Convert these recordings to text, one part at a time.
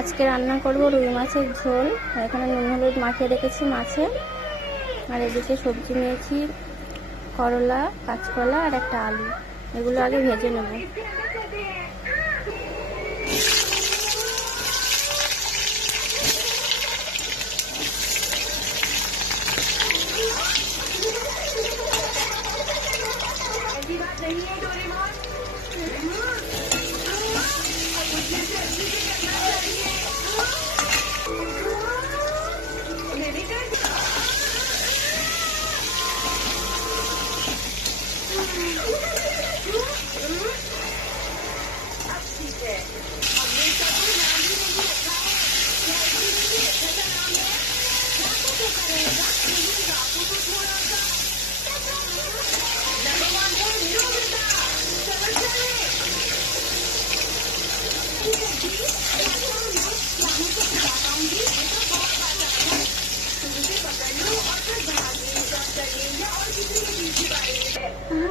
আজকে রান্না করব রুই মাছের ঝোল। এখানে নুন হলুদ মাখিয়ে রেখেছি মাছে। আর এদিকে সবজি নিয়েছি করলা, কাঁচকলা আর একটা আলু। এগুলো আগে ভেজে নেব।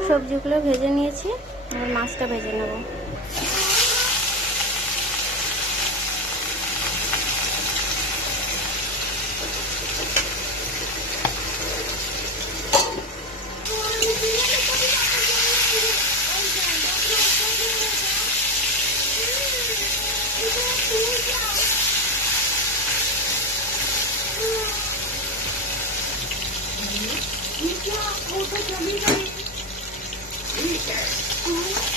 সবজিগুলো ভেজে নিয়েছি, আর মাছটা ভেজে নেব। ठीक है,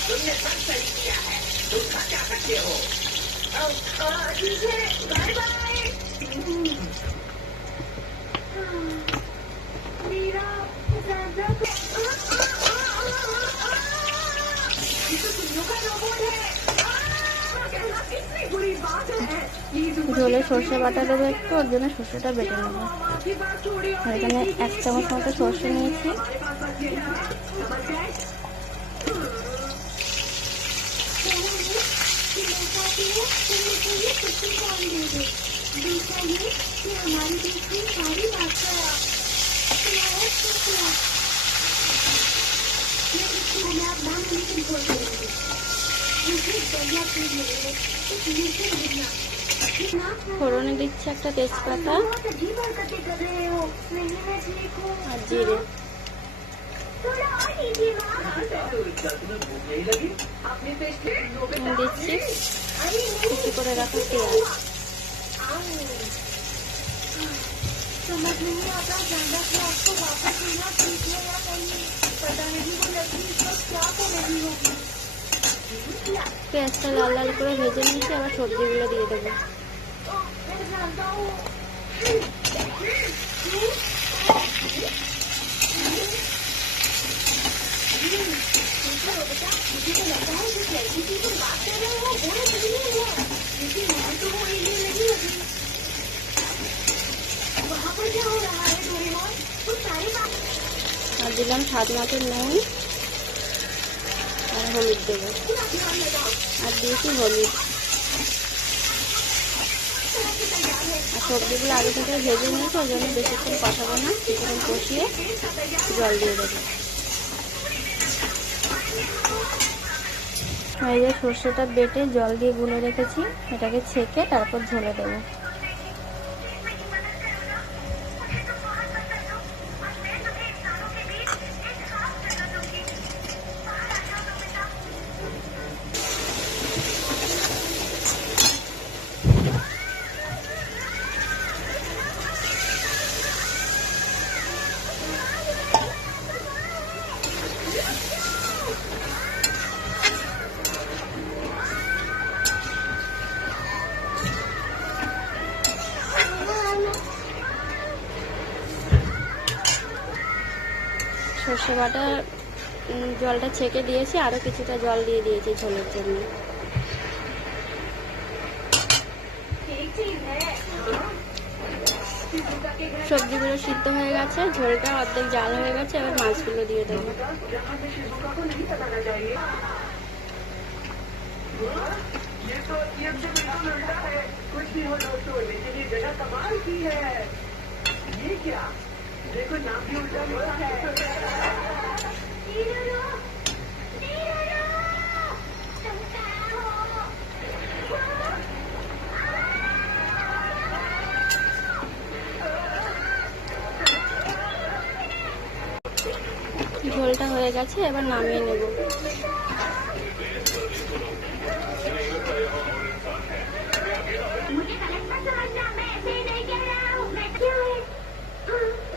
तुमने सब सही किया है। तुम क्या सकते हो? ठीक है, बाय बाय। मेरा ज़्यादा तो तुम का रोबोट है। कितनी बुरी बात है। ঝোলে সর্ষে বাটা দেবো একটু, ওর জন্য সর্ষেটা বেটে নেবো। আর এখানে 1 চামচ মতো সর্ষে নিয়েছি। ফোড়নে দিচ্ছি একটা তেজপাতা আর জিরে। দিচ্ছি কুচি করে রাখা পেঁয়াজ। পেঁয়াজটা লাল লাল করে ভেজে নিয়েছি, আবার সবজিগুলো দিয়ে দেবো। আর দিলাম স্বাদ মতো নুন আর হলুদ দেবো, আর দিয়েছি হলুদ। আর সবজিগুলো আগে থেকে ভেজে নিয়েছি, ওই জন্য বেশিক্ষণ কষাবো না, কিছুক্ষণ কষিয়ে জল দিয়ে দেবো। এই যে সর্ষেটা বেটে জল দিয়ে গুলে রেখেছি, এটাকে ছেঁকে তারপর ঝোলে দেবো। সর্ষে বাটা জলটা ছেঁকে দিয়েছি, আরও কিছুটা জল দিয়ে দিয়েছি ঝোলের জন্য। সবজিগুলো সিদ্ধ হয়ে গেছে, ঝোলটা অর্ধেক জাল হয়ে গেছে, এবার মাছগুলো দিয়ে দেবো। देखो नाम भी उल्टा हुआ है। ঝোলটা হয়ে গেছে, এবার নামিয়ে নেব।